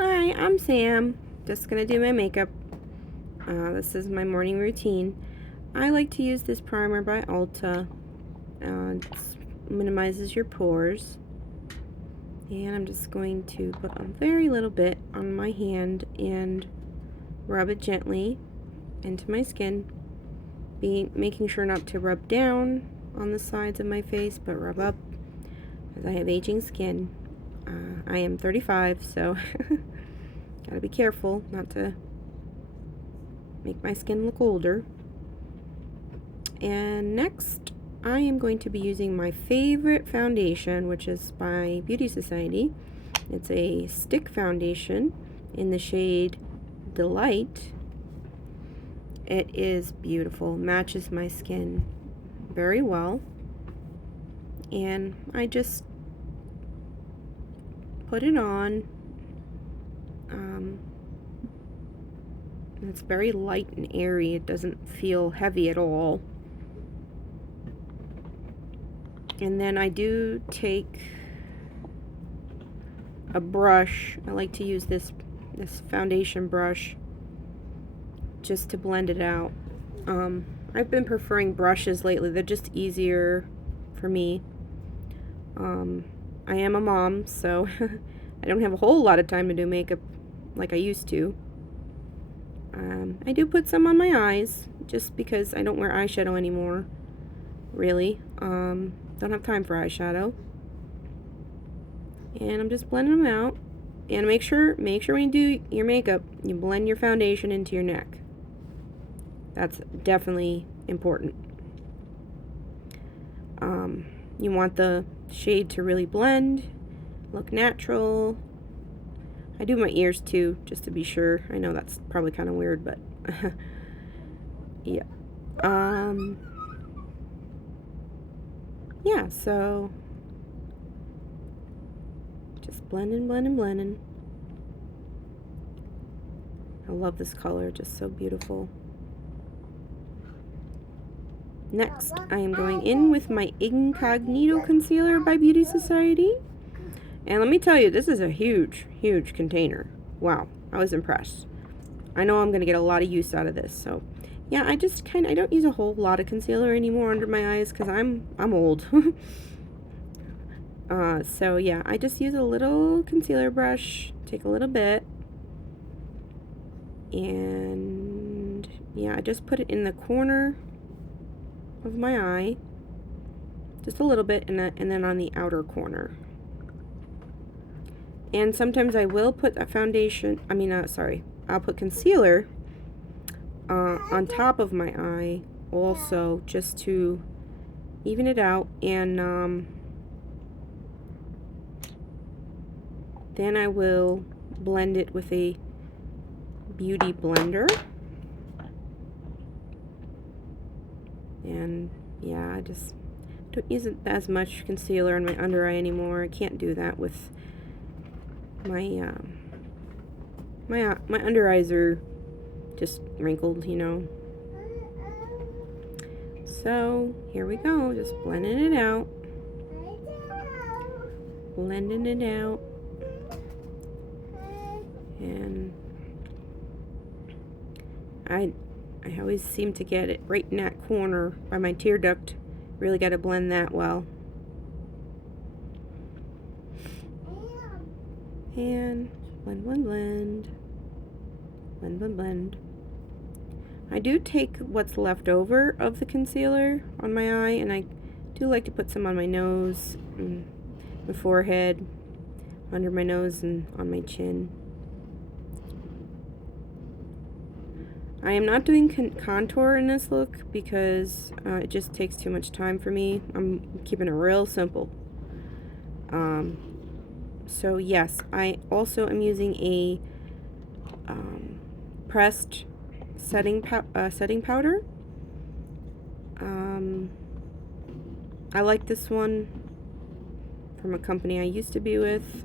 Hi, I'm Sam. Just gonna do my makeup. This is my morning routine. I like to use this primer by Ulta. It minimizes your pores. And I'm just going to put a very little bit on my hand and rub it gently into my skin. Making sure not to rub down on the sides of my face, but rub up, as I have aging skin. I am 35, so gotta be careful not to make my skin look older. And next, I am going to be using my favorite foundation, which is by Beauty Society. It's a stick foundation in the shade Delight. It is beautiful, matches my skin very well. And I just put it on. It's very light and airy. It doesn't feel heavy at all. And then I do take a brush. I like to use this foundation brush just to blend it out. I've been preferring brushes lately. They're just easier for me. I am a mom, so I don't have a whole lot of time to do makeup like I used to. I do put some on my eyes just because I don't wear eyeshadow anymore, really. Don't have time for eyeshadow. And I'm just blending them out. And make sure when you do your makeup, you blend your foundation into your neck. That's definitely important. You want the shade to really blend, look natural. I do my ears too, just to be sure. I know that's probably kind of weird, but yeah. Yeah, so just blending. I love this color, just so beautiful. Next, I am going in with my Incognito Concealer by Beauty Society. And let me tell you, this is a huge, huge container. Wow, I was impressed. I know I'm going to get a lot of use out of this. So, yeah, I don't use a whole lot of concealer anymore under my eyes because I'm old. So, yeah, I just use a little concealer brush, take a little bit. And, yeah, I just put it in the corner of my eye, just a little bit, and then on the outer corner. And sometimes I will put a foundation, I'll put concealer on top of my eye also, just to even it out. And then I will blend it with a beauty blender. And yeah, I just don't use as much concealer on my under eye anymore. I can't do that with my my under eyes are just wrinkled, you know. So here we go, just blending it out, and I always seem to get it right in that corner by my tear duct. Really got to blend that well. And blend. I do take what's left over of the concealer on my eye, and I do like to put some on my nose, and my forehead, under my nose, and on my chin. I am not doing contour in this look because it just takes too much time for me. I'm keeping it real simple. So yes, I also am using a pressed setting powder. I like this one from a company I used to be with.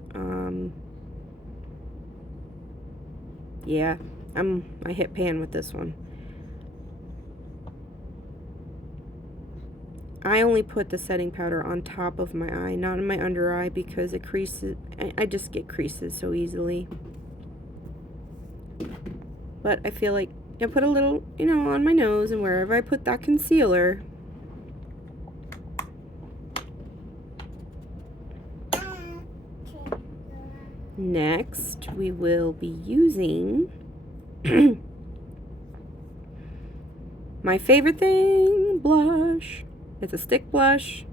Yeah, I hit pan with this one. I only put the setting powder on top of my eye, not in my under eye, because it creases. I just get creases so easily. but I feel like I put a little, you know, on my nose and wherever I put that concealer. Next, we will be using my favorite thing, blush. It's a stick blush,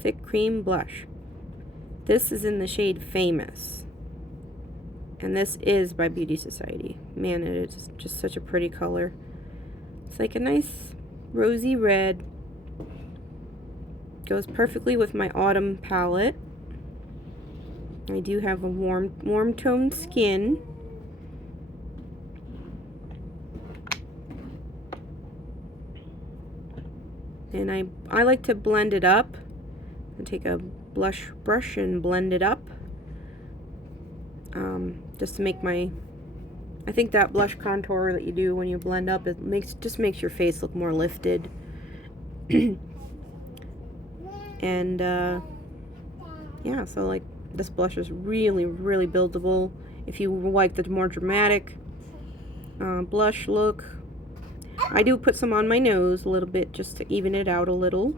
thick cream blush. This is in the shade Famous. And this is by Beauty Society. Man, it is just such a pretty color. It's like a nice rosy red. Goes perfectly with my autumn palette. I do have a warm toned skin. And I like to blend it up. I take a blush brush and blend it up. Just to make my, I think that blush contour that you do when you blend up, it just makes your face look more lifted. And yeah, so like this blush is really buildable. If you like the more dramatic blush look, I do put some on my nose a little bit just to even it out a little.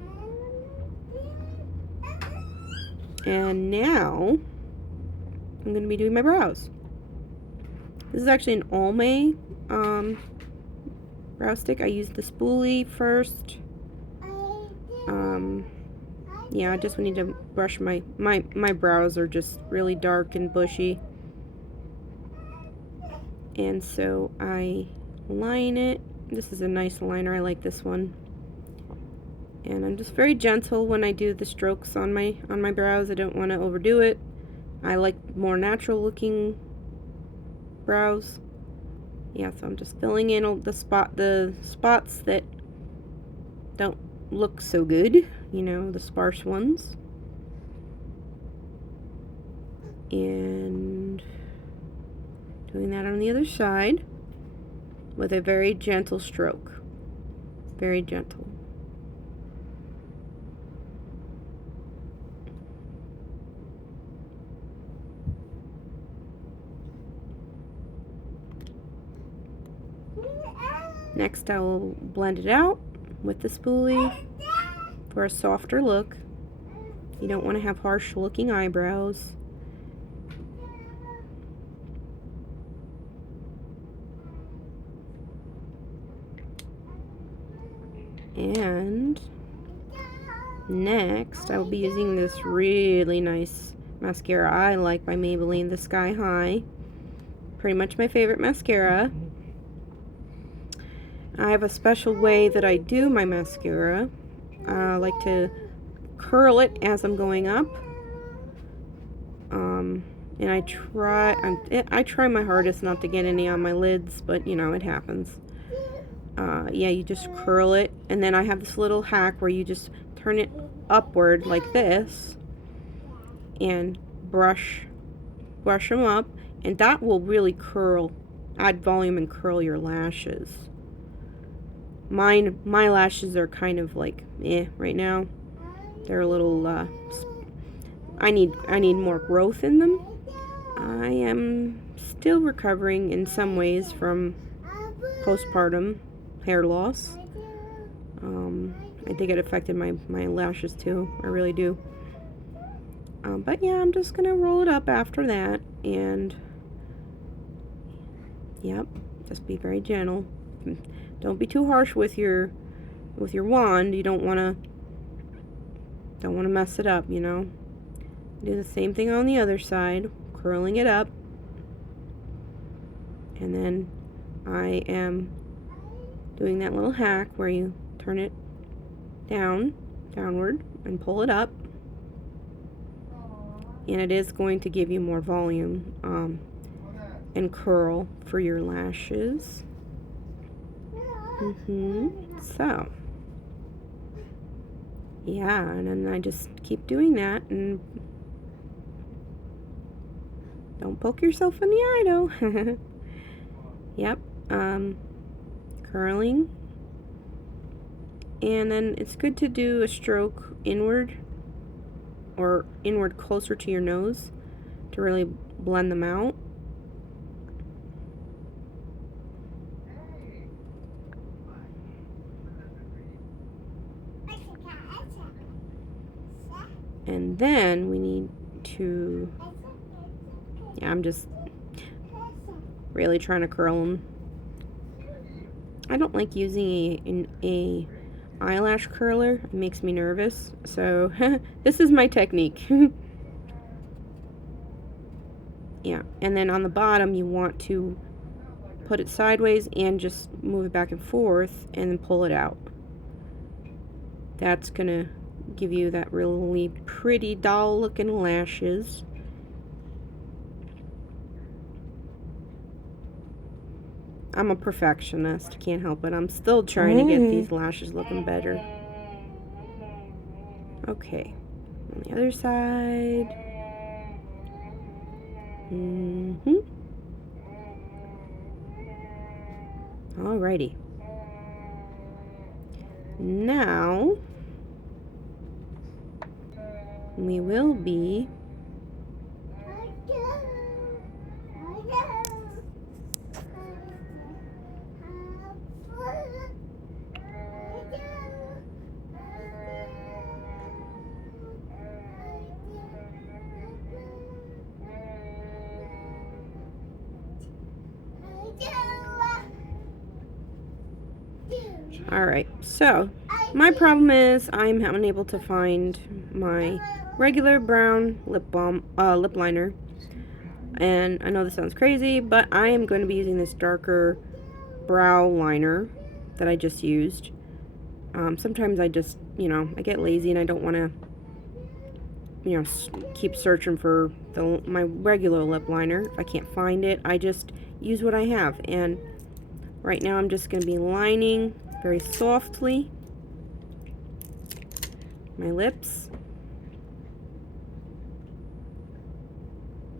And now I'm going to be doing my brows. This is actually an Almay brow stick. I used the spoolie first. Yeah, I just need to brush my brows are just really dark and bushy. And so I line it. This is a nice liner. I like this one. And I'm just very gentle when I do the strokes on my brows. I don't want to overdo it. I like more natural looking brows. Yeah, so I'm just filling in the spots that don't look so good, you know, the sparse ones. And doing that on the other side with a very gentle stroke. Very gentle. Next, I will blend it out with the spoolie for a softer look. You don't want to have harsh looking eyebrows. And next, I will be using this really nice mascara I like by Maybelline, the Sky High. Pretty much my favorite mascara. I have a special way that I do my mascara. I like to curl it as I'm going up. And I try my hardest not to get any on my lids, but you know, it happens. Yeah, you just curl it, and then I have this little hack where you just turn it upward like this and brush them up, and that will really add volume and curl your lashes. My lashes are kind of like right now. They're a little I need more growth in them. I am still recovering in some ways from postpartum hair loss. I think it affected my lashes too. I really do. But yeah, I'm just gonna roll it up after that, and yep, just be very gentle. Don't be too harsh with your wand. You don't wanna mess it up, you know. Do the same thing on the other side, curling it up, and then I am doing that little hack where you turn it downward and pull it up, and it is going to give you more volume and curl for your lashes. So yeah, and then I just keep doing that, and don't poke yourself in the eye though. Yep, curling. And then it's good to do a stroke inward, or inward closer to your nose, to really blend them out. And then we need to, yeah, I'm just really trying to curl them. I don't like using a eyelash curler. It makes me nervous. So this is my technique. Yeah, and then on the bottom you want to put it sideways and just move it back and forth and then pull it out. That's gonna give you that really pretty doll looking lashes. I'm a perfectionist, can't help it. I'm still trying to get these lashes looking better. Okay, on the other side. Alrighty. Now we will be alright, so my problem is I'm unable to find my regular brown lip liner. And I know this sounds crazy, but I am going to be using this darker brow liner that I just used. Sometimes I just, I get lazy and I don't want to, keep searching for my regular lip liner. If I can't find it, I just use what I have. And right now I'm just going to be lining very softly my lips.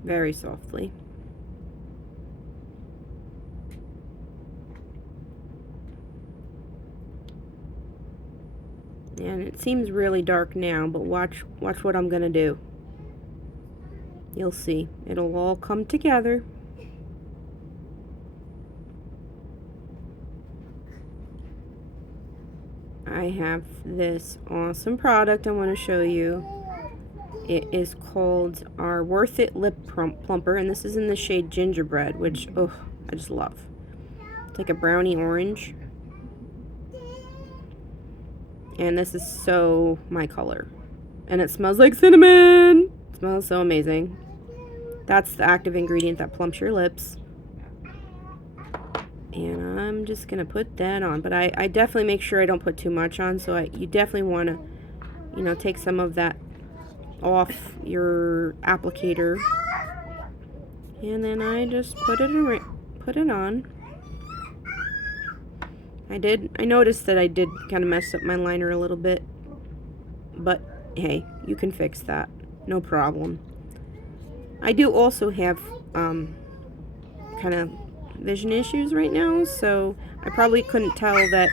Very softly. And it seems really dark now, but watch what I'm gonna do. You'll see. It'll all come together. I have this awesome product I want to show you. It is called our Worth It Lip Plumper, and this is in the shade Gingerbread, which, oh, I just love. It's like a brownie orange. And this is so my color. And it smells like cinnamon! It smells so amazing. That's the active ingredient that plumps your lips. And I'm just going to put that on. But I definitely make sure I don't put too much on, so you definitely want to, take some of that off your applicator, and then I just put it on. I noticed that I did kind of mess up my liner a little bit, but hey, you can fix that, no problem. I do also have kind of vision issues right now, so I probably couldn't tell that